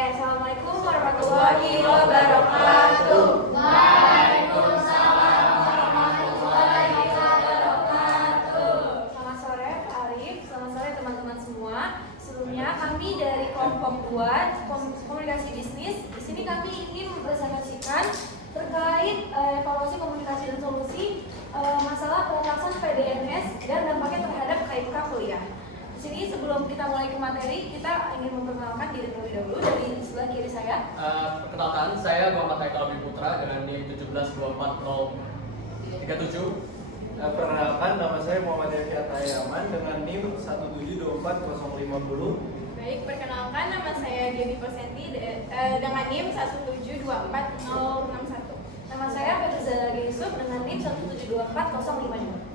Assalamualaikum warahmatullahi wabarakatuh. Waalaikumsalam warahmatullahi wabarakatuh. Selamat sore Pak Arif, selamat sore teman-teman semua. Sebelumnya kami dari kelompok 2 komunikasi bisnis. Di sini kami ingin mempresentasikan terkait evaluasi komunikasi dan solusi masalah penetapan PDNS dan dampaknya terhadap KIK kuliah. Di sini sebelum kita mulai ke materi, kita ingin memperkenalkan diri terlebih dahulu. Dari sebelah kiri saya. Perkenalkan, saya Muhammad Haikal Abdi Putra dengan NIM 1724037. Perkenalkan, nama saya Muhammad Yafi Atayaman dengan NIM 1724050. Baik, perkenalkan nama saya Dewi Posenti dengan NIM 1724061. Nama saya Firza Yusuf dengan NIM 1724052.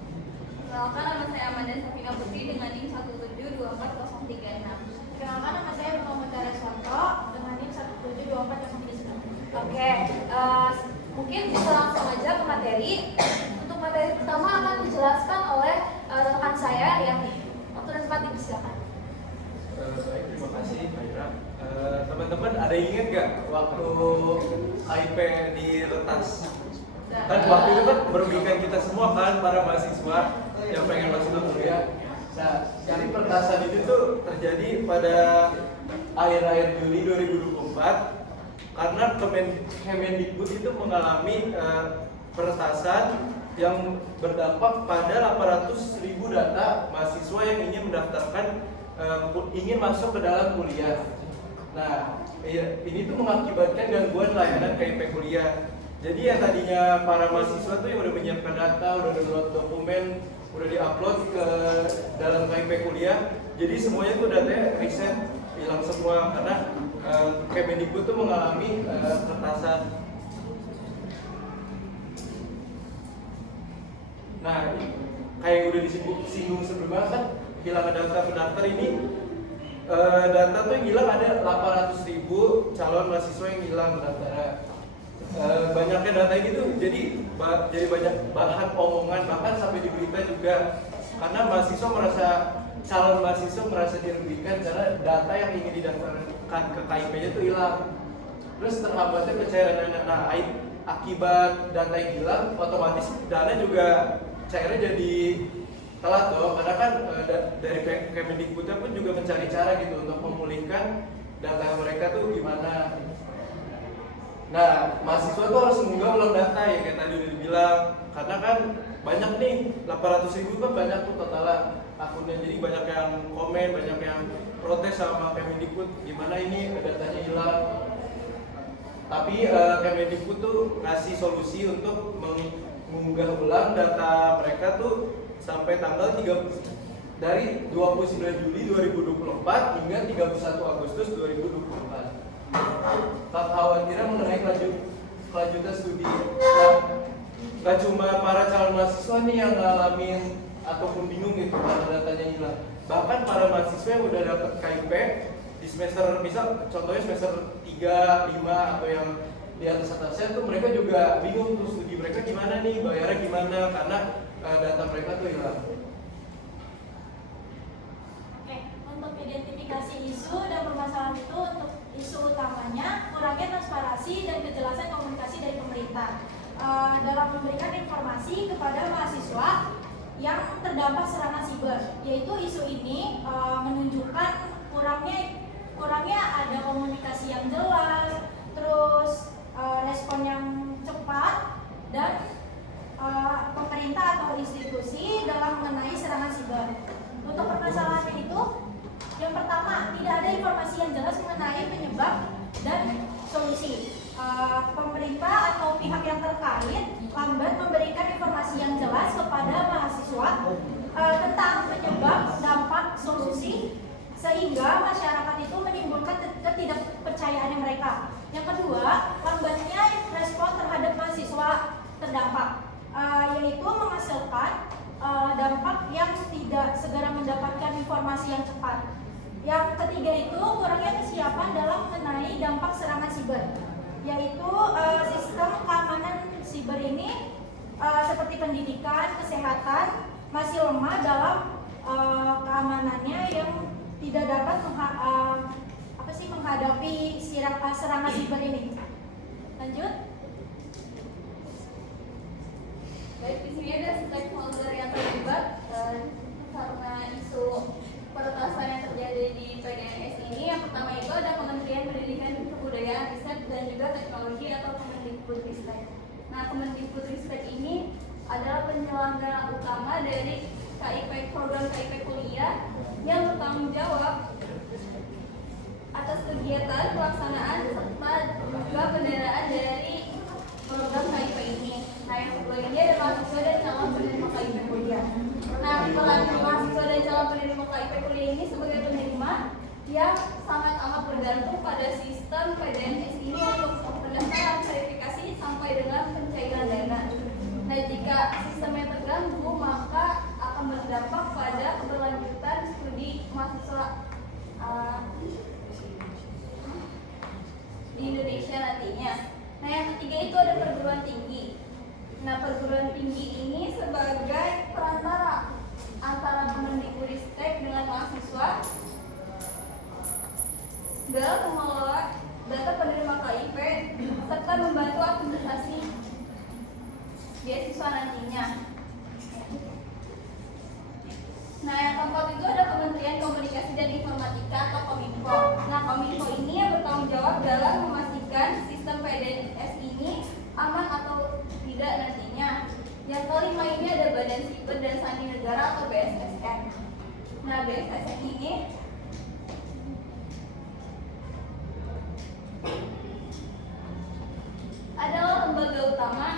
Perkenalkan nama saya Amanda Safina Putri dengan NIM 1724036. Perkenalkan nama saya Muhammad Tareswanto dengan NIM 1724039. Oke, mungkin bisa langsung aja ke materi. Untuk materi pertama akan dijelaskan oleh rekan saya yang waktu dan tempat dipersilakan. Baik, terima kasih Mbak Ira. Teman-teman ada yang ingat nggak waktu IP diretas? Kan waktu itu kan merugikan kita semua kan, para mahasiswa yang pengen masuk ke kuliah. Nah, jadi peretasan itu tuh terjadi pada akhir-akhir Juli 2024 karena Kemendikbud itu mengalami peretasan yang berdampak pada 800.000 data mahasiswa yang ingin mendaftarkan ingin masuk ke dalam kuliah. Nah, ini tuh mengakibatkan gangguan layanan KIP kuliah. Jadi yang tadinya para mahasiswa tuh yang udah menyiapkan data, udah download dokumen, udah diupload ke dalam KIP kuliah, jadi semuanya tuh datanya reset, hilang semua karena Kemendikbud tuh mengalami keretasan. Nah, kayak yang udah disinggung sebelumnya kan, hilang data pendaftar ini, data tuh yang hilang ada 800.000 calon mahasiswa yang hilang pendaftarnya. Banyaknya data ini tuh jadi banyak bahan omongan, bahkan sampai di berita juga, karena calon mahasiswa merasa dirugikan karena data yang ingin didaftarkan ke KIP-nya tuh hilang. Terus terhambatnya pencairan dana. Nah, akibat data yang hilang, otomatis dana juga cairnya jadi telat dong, karena kan dari Kemendikbudnya pun juga mencari cara gitu untuk memulihkan data mereka tuh gimana. Nah, mahasiswa tuh harus mengunggah ulang data ya kayak tadi udah dibilang, karena kan banyak nih, 800.000 kan banyak tuh totalnya akunnya, jadi banyak yang komen, banyak yang protes sama Kemendikbud gimana ini datanya hilang. Tapi Kemendikbud tuh ngasih solusi untuk mengunggah ulang data mereka tuh sampai tanggal 3 dari 29 Juli 2024 hingga 31 Agustus 2024. Kekhawatiran mengenai kelanjutan studi. Gak cuma para calon mahasiswa nih yang ngalamin ataupun bingung gitu karena datanya hilang. Bahkan para mahasiswa yang udah dapet KIP di semester, misal contohnya semester 3, 5 atau yang di atas atasnya tuh mereka juga bingung tuh studi mereka gimana nih, bayarnya gimana karena data mereka tuh hilang. Oke, untuk identifikasi isu dan permasalahan itu, untuk isu utamanya kurangnya transparansi dan kejelasan komunikasi dari pemerintah dalam memberikan informasi kepada mahasiswa yang terdampak serangan siber. Yaitu isu ini menunjukkan kurangnya ada komunikasi yang jelas, terus respon yang cepat dan pemerintah atau institusi dalam mengenai serangan siber. Untuk permasalahannya itu, yang pertama, tidak ada informasi yang jelas mengenai penyebab dan solusi. Pemerintah atau pihak yang terkait lambat memberikan informasi yang jelas kepada mahasiswa tentang penyebab, dampak, solusi, sehingga masyarakat itu menimbulkan ketidakpercayaan mereka. Yang kedua, lambatnya respon terhadap mahasiswa terdampak, yaitu menghasilkan dampak yang tidak segera mendapatkan informasi yang cepat. Yang ketiga itu kurangnya kesiapan dalam mengenai dampak serangan siber, yaitu sistem keamanan siber ini seperti pendidikan, kesehatan masih lemah dalam keamanannya yang tidak dapat menghadapi serangan siber ini. Lanjut. Baik, di sini ada stakeholder yang terlibat karena isu peretasan yang terjadi di PDNS ini. Yang pertama itu ada Kementerian Pendidikan Kebudayaan, Riset dan juga Teknologi atau Kemendikbudristek. Nah, Kemendikbudristek ini adalah penyelenggara utama dari program KIP kuliah yang bertanggung jawab atas kegiatan pelaksanaan serta juga pendanaan dari program KIP ini. Nah, yang kedua ini ada mahasiswa dan calon penerima KIP kuliah. Nah, peran mahasiswa dan calon penerima KIP kuliah ini sebagai penerima yang sangat amat bergantung pada sistem PDNS ini untuk pendaftaran, verifikasi sampai dengan pencairan dana. Nah, jika sistemnya terganggu, maka akan berdampak pada keberlanjutan studi mahasiswa di Indonesia nantinya. Nah, yang ketiga itu ada perguruan tinggi. Nah, perguruan tinggi ini sebagai perantara antara Kemendikbudristek dengan mahasiswa dalam mengelola data penerima KIP serta membantu administrasi beasiswa nantinya. Nah, yang keempat itu ada Kementerian Komunikasi dan Informatika atau Kominfo. Nah, Kominfo ini yang bertanggung jawab dalam memastikan sistem PDNS ini aman atau tidak nantinya. Yang kelima ini ada Badan Siber dan Sandi Negara atau BSSN. Nah, BSSN ini adalah lembaga utama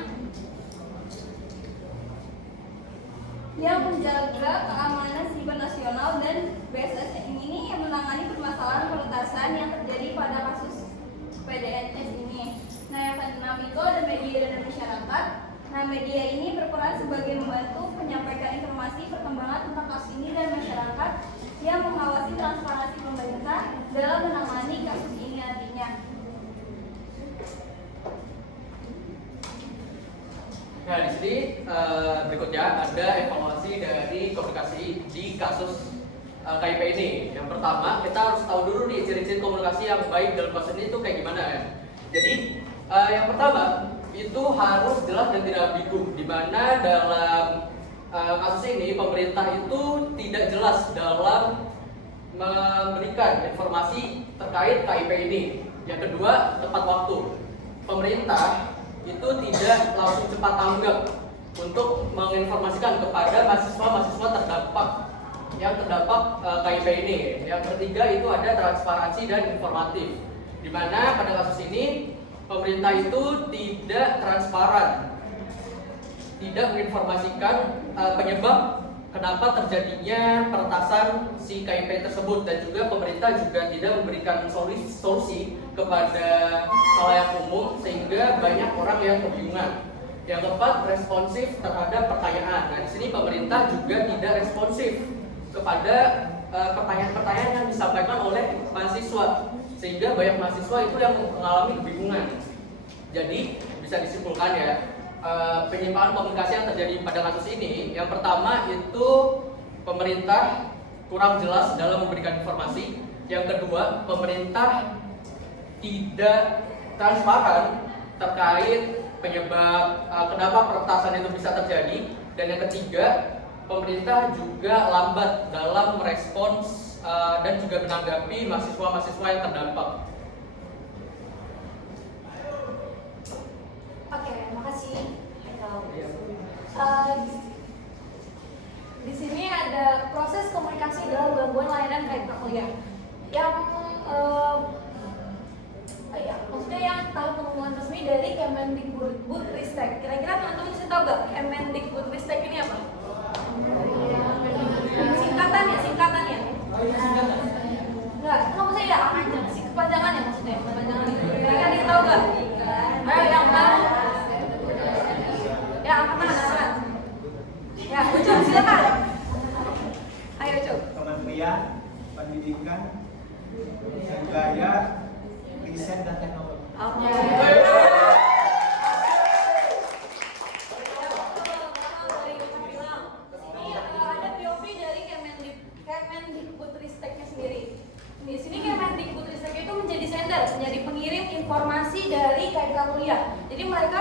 yang menjaga keamanan siber nasional, dan BSSN ini yang menangani permasalahan peretasan yang terjadi pada kasus PDNS ini. Nah, yang keenam itu ada media dan masyarakat. Nah, media ini berperan sebagai membantu menyampaikan informasi perkembangan tentang kasus ini dan masyarakat yang mengawasi transparansi pemerintah dalam menangani kasus ini nantinya. Nah, di sini berikutnya ada evaluasi dari komunikasi di kasus KIP ini. Yang pertama, kita harus tahu dulu nih ciri-ciri komunikasi yang baik dalam kasus ini itu kayak gimana ya. Jadi, yang pertama itu harus jelas dan tidak ambigu, di mana dalam kasus ini pemerintah itu tidak jelas dalam memberikan informasi terkait KIP ini. Yang kedua, tepat waktu. Pemerintah itu tidak langsung cepat tanggap untuk menginformasikan kepada mahasiswa-mahasiswa yang terdampak KIP ini. Yang ketiga itu ada transparansi dan informatif, di mana pada kasus ini pemerintah itu tidak transparan, tidak menginformasikan penyebab kenapa terjadinya peretasan si KIP tersebut, dan juga pemerintah juga tidak memberikan solusi kepada khalayak umum sehingga banyak orang yang kebingungan. Yang keempat, responsif terhadap pertanyaan. Nah, di sini pemerintah juga tidak responsif kepada pertanyaan-pertanyaan yang disampaikan oleh mahasiswa, sehingga banyak mahasiswa itu yang mengalami kebingungan. Jadi bisa disimpulkan ya, penyimpangan komunikasi yang terjadi pada kasus ini, yang pertama itu pemerintah kurang jelas dalam memberikan informasi. Yang kedua, pemerintah tidak transparan terkait penyebab kenapa peretasan itu bisa terjadi. Dan yang ketiga, pemerintah juga lambat dalam merespons dan juga menanggapi mahasiswa-mahasiswa yang terdampak. Oke, makasih. Di sini ada proses komunikasi dalam gangguan layanan KIP kuliah. Yang maksudnya yang tahu pengumuman resmi dari Kemendikbudristek. Kira-kira teman-teman bisa tahu gak Kemendikbudristek ini apa? Singkatannya. Enggak, maksudnya ya kepanjangannya maksudnya. Kepanjangannya. Kira-kira ada yang tahu gak? Ayo yang tahu. Ya, angkat tangan. riset dan teknologi. Oke. Ini ada POV dari Kemendikbudristeknya sendiri. Di sini Kemendikbudristek itu menjadi sender, menjadi pengirim informasi dari KMK kuliah. Jadi mereka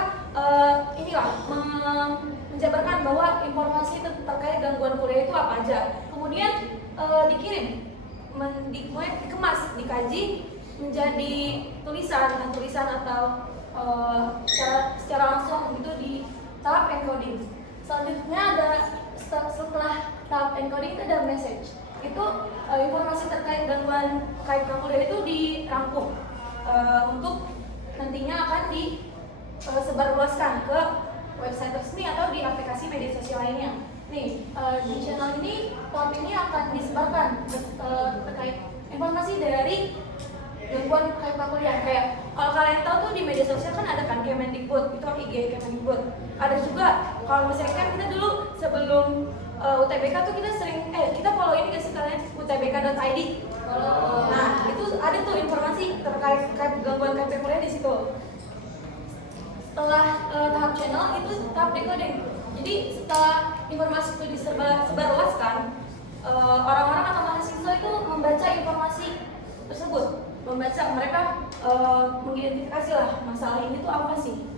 menjabarkan bahwa informasi terkait gangguan kuliah itu apa aja. Kemudian dikirim, dikemas, dikaji menjadi tulisan atau secara langsung itu di tahap encoding. Selanjutnya ada setelah tahap encoding itu ada message. Itu informasi terkait gangguan KMK kuliah itu dirangkum untuk nantinya akan disebarluaskan ke website resmi atau di aplikasi media sosial lainnya. Nih, di channel ini tahap ini akan disebarkan terkait informasi dari gangguan KMK kuliah. Kayak kalau kalian tahu tuh di media sosial kan ada kan Kemendikbud, itu IG Kemendikbud. Ada juga kalau misalnya kan kita dulu sebelum UTBK tuh kita sering kita follow ini gak sih kalian utbk.id. Nah, itu ada tuh informasi terkait gangguan KMK kuliah di situ. Setelah tahap channel itu tahap decoding. Jadi setelah informasi itu disebarluaskan, orang-orang atau mahasiswa itu membaca informasi tersebut, mereka mengidentifikasi lah masalah ini tuh apa sih.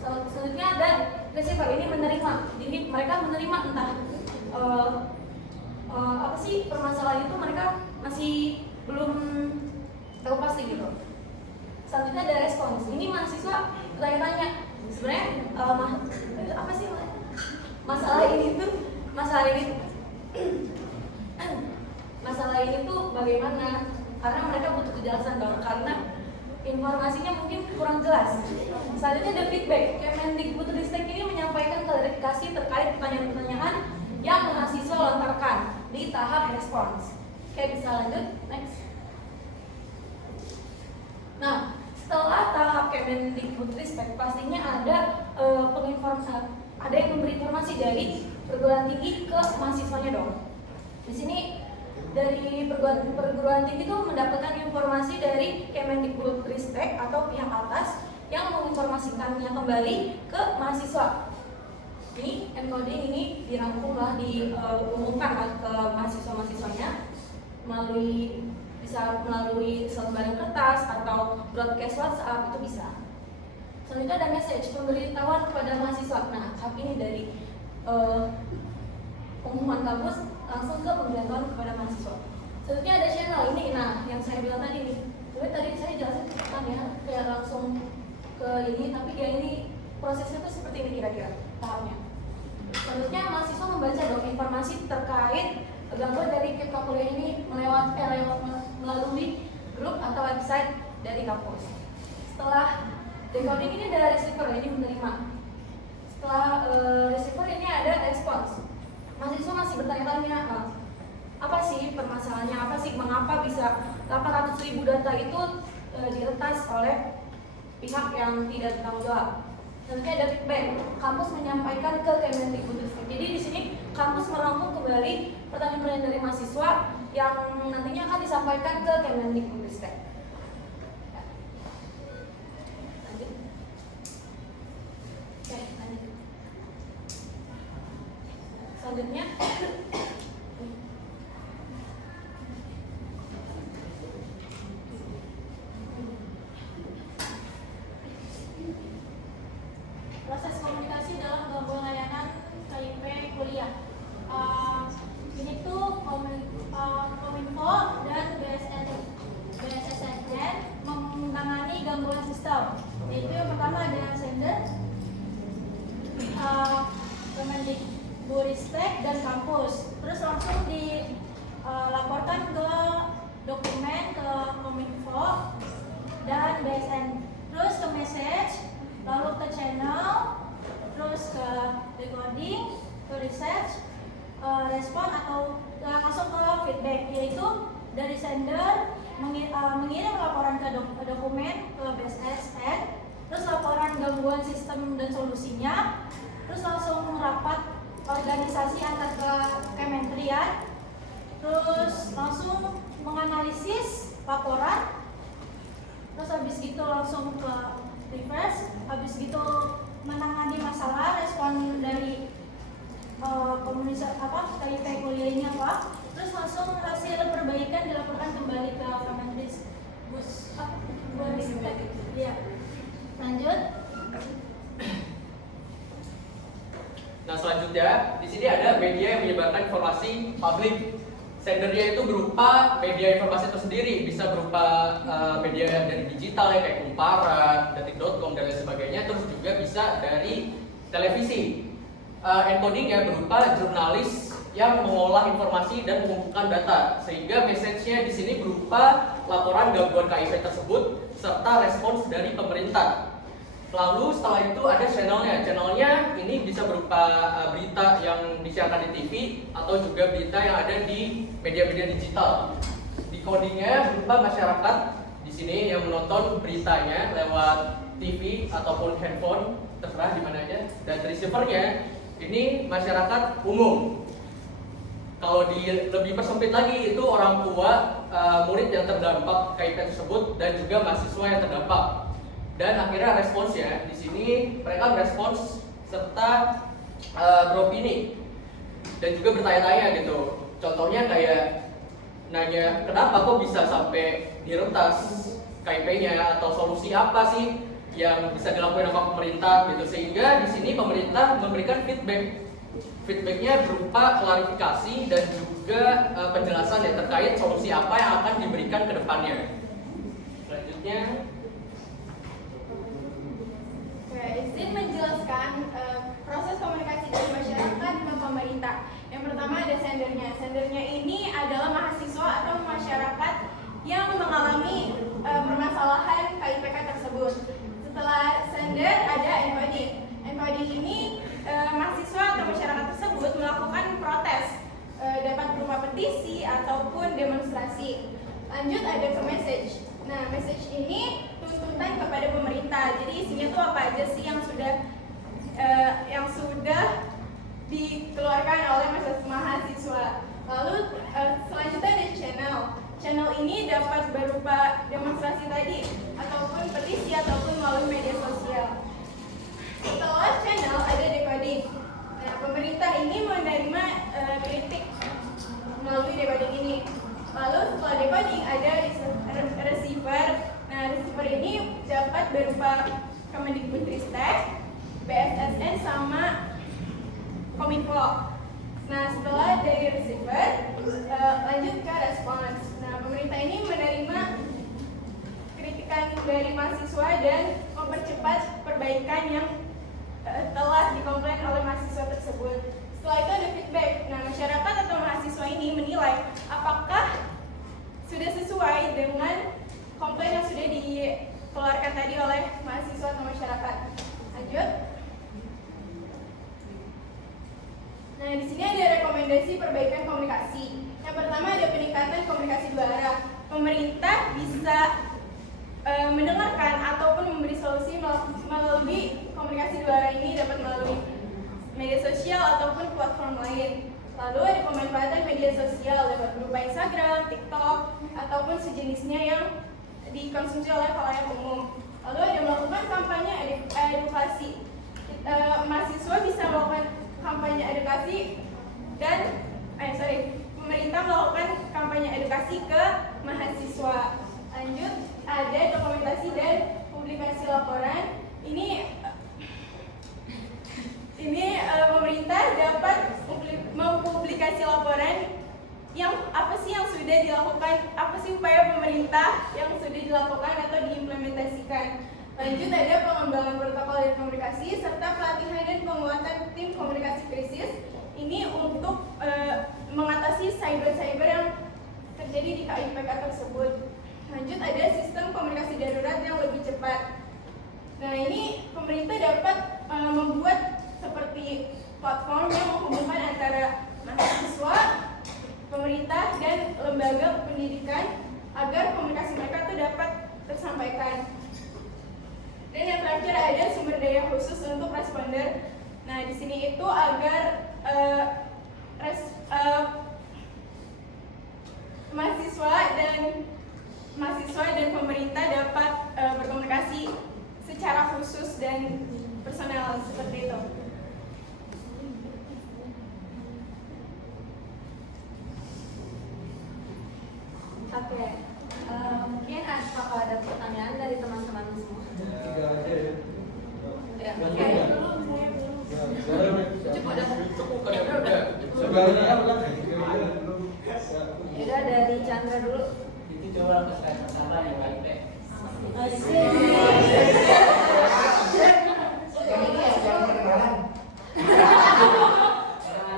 Selanjutnya ada receiver, ini menerima. Jadi mereka menerima entah apa sih permasalahan itu, mereka masih belum tahu pasti gitu. Selanjutnya ada respons. Ini mahasiswa bertanya-tanya sebenarnya apa sih masalah ini tuh bagaimana, karena mereka butuh kejelasan dong, karena informasinya mungkin kurang jelas. Selanjutnya ada feedback. Kemendikbudristek ini menyampaikan klarifikasi terkait pertanyaan-pertanyaan yang mahasiswa lontarkan di tahap respons. Oke, bisa lanjut, next. Nah, setelah tahap Kemendikbudristek pastinya ada ada yang memberi informasi dari perguruan tinggi ke mahasiswanya dong. Di sini dari perguruan tinggi itu mendapatkan informasi dari Kemendikbudristek atau pihak atas yang menginformasikannya kembali ke mahasiswa. Ini encoding ini dirangkumlah, diumumkan ke mahasiswa-mahasiswanya bisa melalui lembaran kertas atau broadcast WhatsApp, itu bisa. Selanjutnya ada message, pemberitahuan kepada mahasiswa. Nah, tahap ini dari pengumuman kampus langsung ke pemberitahuan kepada mahasiswa. Selanjutnya ada channel ini, nah yang saya bilang tadi nih. Tapi tadi saya jelasin cepetan ya, kayak langsung ke ini, tapi ya ini prosesnya tuh seperti ini kira-kira tahapnya. Selanjutnya mahasiswa membaca dong informasi terkait gangguan dari KMK kuliah ini melalui grup atau website dari kampus. Setelah decoding ini ada receiver, ini menerima. Setelah receiver ini ada respons. Mahasiswa masih bertanya-tanya, apa sih permasalahannya, apa sih mengapa bisa 800.000 data itu diretas oleh pihak yang tidak bertanggung jawab. Selanjutnya ada feedback. Kampus menyampaikan ke Kemendikbudristek. Jadi di sini kampus merangkum kembali pertanyaan-pertanyaan dari mahasiswa yang nantinya akan disampaikan ke Kemendikbudristek. Lanjut. Oke, lanjut. Selanjutnya proses komunikasi dalam gangguan layanan KIP kuliah. Ini tuh Kominfo dan BSSN menangani gangguan sistem. Yaitu yang pertama ada sender, Kemendikbudristek dan kampus. Terus langsung dilaporkan ke dokumen ke Kominfo dan BSN. Terus ke message, lalu ke channel, terus ke recording, ke research, respon atau langsung ke feedback, yaitu dari sender mengirim laporan ke dokumen ke BSSN, terus laporan gangguan sistem dan solusinya, terus langsung rapat organisasi antar ke kementerian, terus langsung menganalisis laporan, habis gitu menangani masalah, respon dari komunitas KIP kuliah ini apa, terus langsung hasil perbaikan dilaporkan kembali ke Kemendikbud. Iya. Lanjut. Nah selanjutnya di sini ada media yang menyebarkan informasi publik. Sendernya itu berupa media informasi itu sendiri, bisa berupa media yang dari digital ya kayak Kumparan, Detik.com dan lain sebagainya, terus juga bisa dari televisi. Encodingnya berupa jurnalis yang mengolah informasi dan mengumpulkan data, sehingga message-nya di sini berupa laporan gangguan KIP tersebut serta respons dari pemerintah. Lalu setelah itu ada channelnya ini bisa berupa berita yang disiarkan di TV atau juga berita yang ada di media-media digital. Decodingnya berupa masyarakat di sini yang menonton beritanya lewat TV ataupun handphone, terserah di mana aja. Dan receivernya ini masyarakat umum. Kalau lebih persempit lagi itu orang tua murid yang terdampak KIP tersebut dan juga mahasiswa yang terdampak. Dan akhirnya responsnya di sini mereka merespons serta beropini dan juga bertanya-tanya gitu. Contohnya kayak nanya kenapa kok bisa sampai diretas KIP-nya atau solusi apa sih yang bisa dilakukan oleh pemerintah gitu, sehingga di sini pemerintah memberikan feedback. Feedbacknya berupa klarifikasi dan juga penjelasan yang terkait solusi apa yang akan diberikan ke depannya. Selanjutnya izin menjelaskan proses komunikasi dari masyarakat ke pemerintah. Yang pertama ada sendernya. Sendernya ini adalah mahasiswa atau masyarakat yang mengalami permasalahan KIPK tersebut. Setelah sender ada encoding. Encoding ini mahasiswa atau masyarakat tersebut melakukan protes, dapat berupa petisi ataupun demonstrasi. Lanjut ada ke message. Nah, message ini tuntutan kepada pemerintah. Jadi isinya tuh apa aja sih yang sudah dikeluarkan oleh mahasiswa. Lalu selanjutnya ada channel. Channel ini dapat berupa demonstrasi tadi ataupun petisi ataupun melalui media sosial. Setelah channel ada decoding. Nah, pemerintah ini menerima kritik melalui decoding ini. Lalu setelah decoding ada receiver. Nah, receiver ini dapat berupa Kemendikbudristek, BSSN sama Kominfo. Nah, setelah dari receiver lanjut ke respons. Nah, pemerintah ini menerima kritikan dari mahasiswa dan mempercepat perbaikan yang telah dikomplain oleh mahasiswa tersebut. Setelah itu ada feedback. Nah, masyarakat atau mahasiswa ini menilai apakah sudah sesuai dengan komplain yang sudah dikeluarkan tadi oleh mahasiswa atau masyarakat. Lanjut. Nah, di sini ada rekomendasi perbaikan komunikasi. Yang pertama ada peningkatan komunikasi dua arah. Pemerintah bisa mendengarkan ataupun memberi solusi melalui komunikasi dua arah ini, dapat melalui media sosial ataupun platform lain. Lalu ada pemanfaatan media sosial dapat berupa Instagram, TikTok ataupun sejenisnya yang dikonsumsi oleh khalayak umum. Lalu ada melakukan kampanye edukasi. Mahasiswa bisa melakukan kampanye edukasi dan pemerintah melakukan kampanye edukasi ke mahasiswa. Lanjut, ada dokumentasi dan publikasi laporan. Ini pemerintah dapat mempublikasi laporan yang apa sih yang sudah dilakukan, apa sih upaya pemerintah yang sudah dilakukan atau diimplementasikan. Lanjut ada pengembangan protokol dan komunikasi serta pelatihan dan penguatan tim komunikasi krisis. Ini untuk mengatasi cyber yang terjadi di KIPK tersebut. Lanjut ada sistem komunikasi darurat yang lebih cepat. Nah, ini pemerintah dapat membuat seperti platform yang menghubungkan antara mahasiswa, pemerintah, dan lembaga pendidikan agar komunikasi mereka itu dapat tersampaikan. Dan yang terakhir ada sumber daya khusus untuk responder. Nah, di sini itu agar mahasiswa dan pemerintah dapat berkomunikasi secara khusus dan personal seperti itu. Oke, mungkin apakah ada pertanyaan dari teman-teman semua? Ya, oke. Yaudah dari Chandra dulu. Itu coba ke slide pertama yang baik deh. Kenalan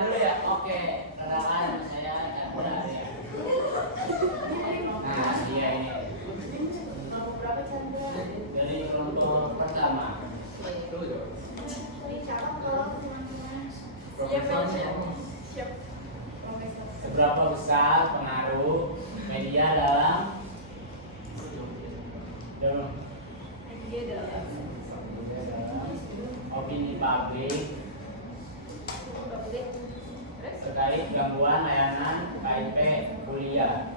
dulu ya. Oke, kenalan saya Chandra ya. Nah, dia ini dari kelompok pertama. Siap. Seberapa besar pengaruh media dalam opini publik terkait gangguan layanan KIP kuliah?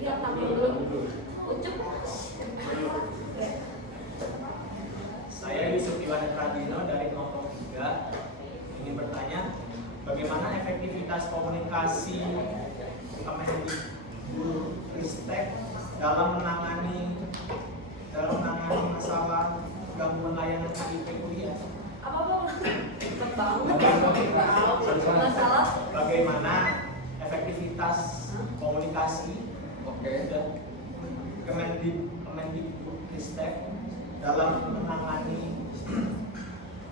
Iya, tampil dulu. Ucup. Saya Yusuf Iwan Pradino dari kelompok 3 ingin bertanya bagaimana efektivitas komunikasi Kemendikbudristek dalam menangani masalah gangguan layanan KIP kuliah. Masalah Bagaimana efektivitas komunikasi Kemendikbudristek dalam menangani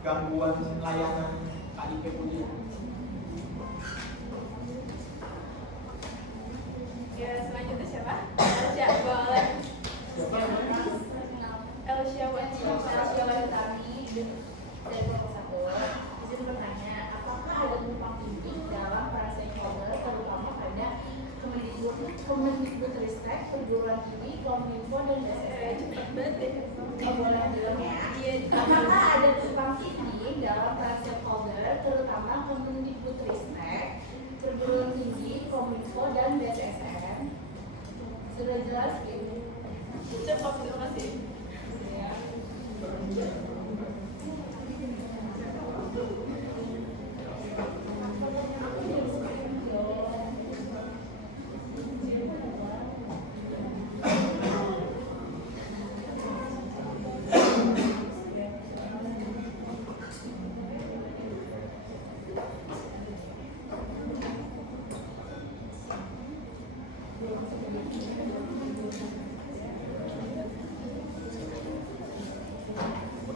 gangguan layanan KIP kuliah. Ya, selanjutnya siapa? Elsia, boleh. Elsia kami dari kelompok 1 izin bertanya, apakah ada tumpang tindih dalam para stakeholder terutama pada Kemendikbudristek, perguruan tinggi, Kominfo dan BSSN? cepet banget deh. Boleh bilang ya. Apakah ada tumpang tindih dalam para stakeholder terutama Kemendikbudristek, perguruan tinggi, Kominfo dan BSSN? Sudah jelas ini. Cepat, terima kasih.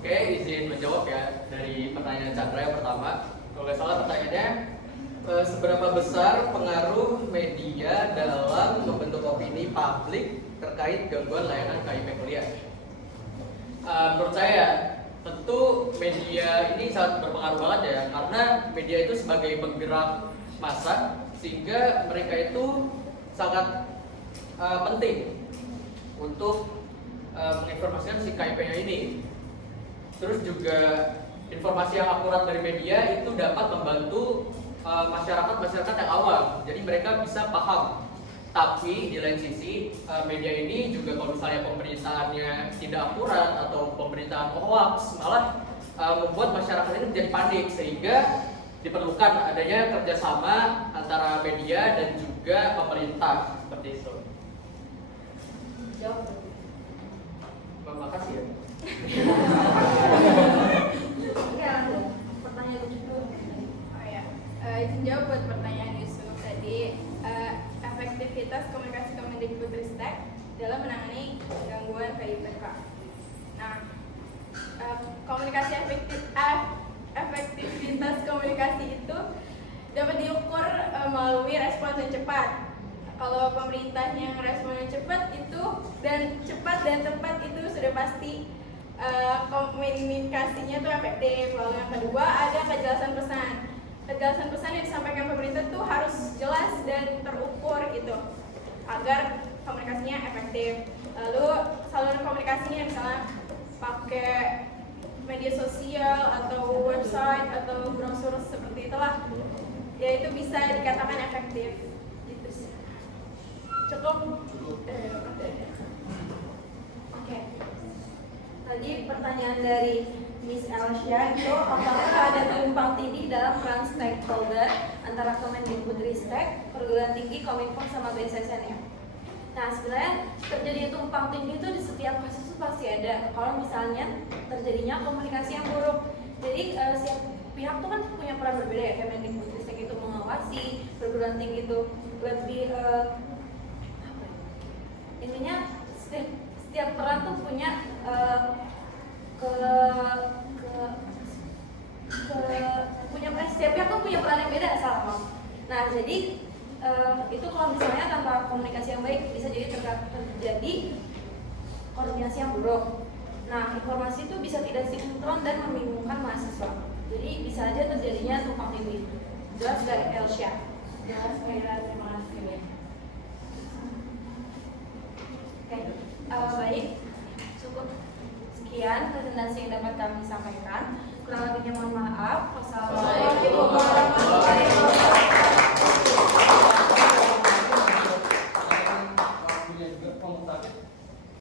Oke, izin menjawab ya dari pertanyaan Chandra yang pertama. Kalau nggak salah pertanyaannya, seberapa besar pengaruh media dalam membentuk opini publik terkait gangguan layanan KIP kuliah? Menurut saya, tentu media ini sangat berpengaruh banget ya, karena media itu sebagai penggerak massa, sehingga mereka itu sangat penting untuk menginformasikan si KIP-nya ini. Terus juga informasi yang akurat dari media itu dapat membantu masyarakat yang awam, jadi mereka bisa paham. Tapi di lain sisi media ini juga kalau misalnya pemberitaannya tidak akurat atau pemberitaan hoax malah membuat masyarakat ini menjadi panik, sehingga diperlukan adanya kerjasama antara media dan juga pemerintah seperti itu. Jawab. Terima kasih ya. Pertanyaan itu. Oh ya, izin jawab buat pertanyaan Yusuf tadi. Efektivitas komunikasi Kemendikbudristek dalam menangani gangguan KIPK. Nah, efektivitas komunikasi itu dapat diukur melalui respons yang cepat. Kalau pemerintahnya responnya cepat itu dan tepat itu sudah pasti komunikasinya tuh efektif. Lalu yang kedua ada kejelasan pesan. Kejelasan pesan yang disampaikan pemerintah tuh harus jelas dan terukur gitu agar komunikasinya efektif. Lalu saluran komunikasinya misalnya pakai media sosial atau website atau brosur seperti itulah, ya itu bisa dikatakan efektif gitu sih. Cukup. Oke. Tadi pertanyaan dari Miss Elsia itu apakah ada tumpang tindih dalam peran stakeholder antara Kemendikbudristek, perguruan tinggi, Kominfo sama BSSN ya? Nah sebenarnya terjadi tumpang tindih itu di setiap kasus itu pasti ada. Kalau misalnya terjadinya komunikasi yang buruk, jadi setiap pihak tuh kan punya peran berbeda ya. Kemendikbudristek itu mengawasi, perguruan tinggi itu lebih intinya setiap peran tuh punya setiap pihak tuh punya peran yang beda salah. Nah jadi itu kalau misalnya tanpa komunikasi yang baik bisa jadi terjadi koordinasi yang buruk. Nah informasi itu bisa tidak sinkron dan membingungkan mahasiswa. Jadi bisa aja terjadinya tumpang tindih. Jelas dari Elsia. Jelas kayak terima kasih. Oke, baik. Cukup sekian presentasi yang dapat kami sampaikan. Kurang lebihnya mohon maaf. Wassalamualaikum warahmatullahi wabarakatuh.